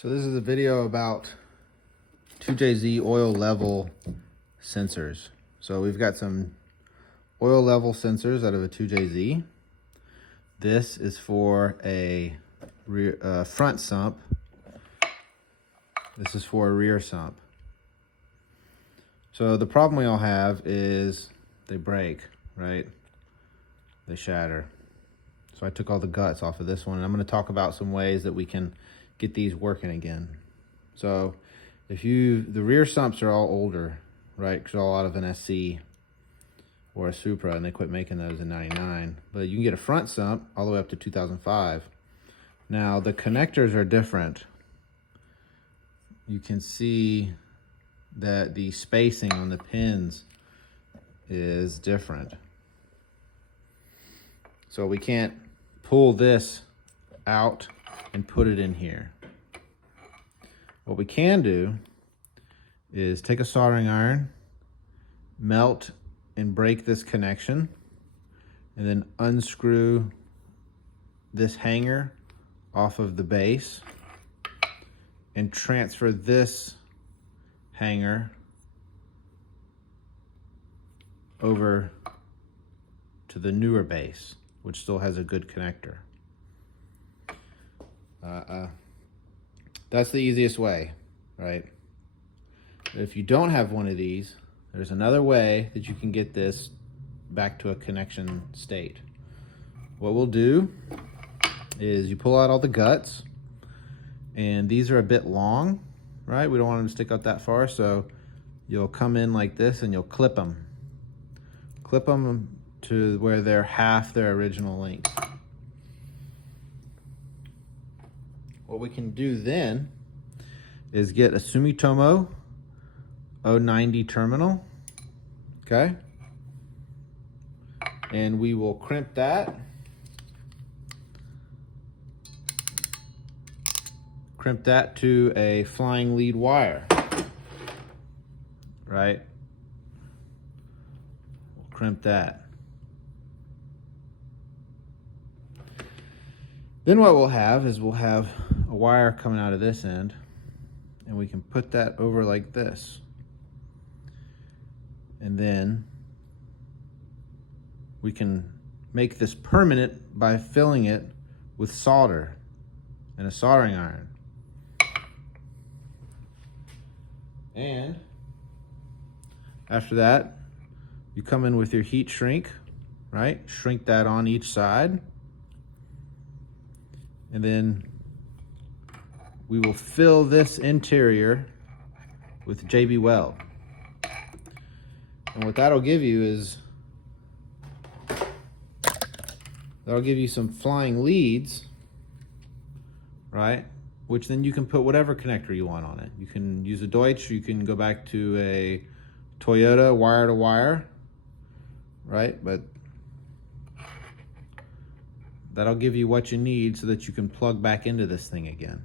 So this is a video about 2JZ oil level sensors. So we've got some oil level sensors out of a 2JZ. This is for a front sump. This is for a rear sump. So the problem we all have is they break, right? They shatter. So I took all the guts off of this one, and I'm going to talk about some ways that we can get these working again. So if the rear sumps are all older, right? Because they're all out of an SC or a Supra, and they quit making those in '99. But you can get a front sump all the way up to 2005. Now the connectors are different. You can see that the spacing on the pins is different. So we can't pull this out and put it in here. What we can do is take a soldering iron, melt and break this connection, and then unscrew this hanger off of the base and transfer this hanger over to the newer base, which still has a good connector. That's the easiest way, right? If you don't have one of these, there's another way that you can get this back to a connection state. What we'll do is you pull out all the guts, and these are a bit long, right? We don't want them to stick out that far, so you'll come in like this and you'll clip them. Clip them to where they're half their original length. What we can do then is get a Sumitomo 090 terminal, okay? And we will crimp that. Crimp that to a flying lead wire, right? We'll crimp that. Then what we'll have is we'll have a wire coming out of this end, and we can put that over like this. And then we can make this permanent by filling it with solder and a soldering iron. And after that, you come in with your heat shrink, right? Shrink that on each side. And then we will fill this interior with JB Weld. And what that'll give you is, that'll give you some flying leads, right? Which then you can put whatever connector you want on it. You can use a Deutsch, you can go back to a Toyota wire to wire, right? But that'll give you what you need so that you can plug back into this thing again.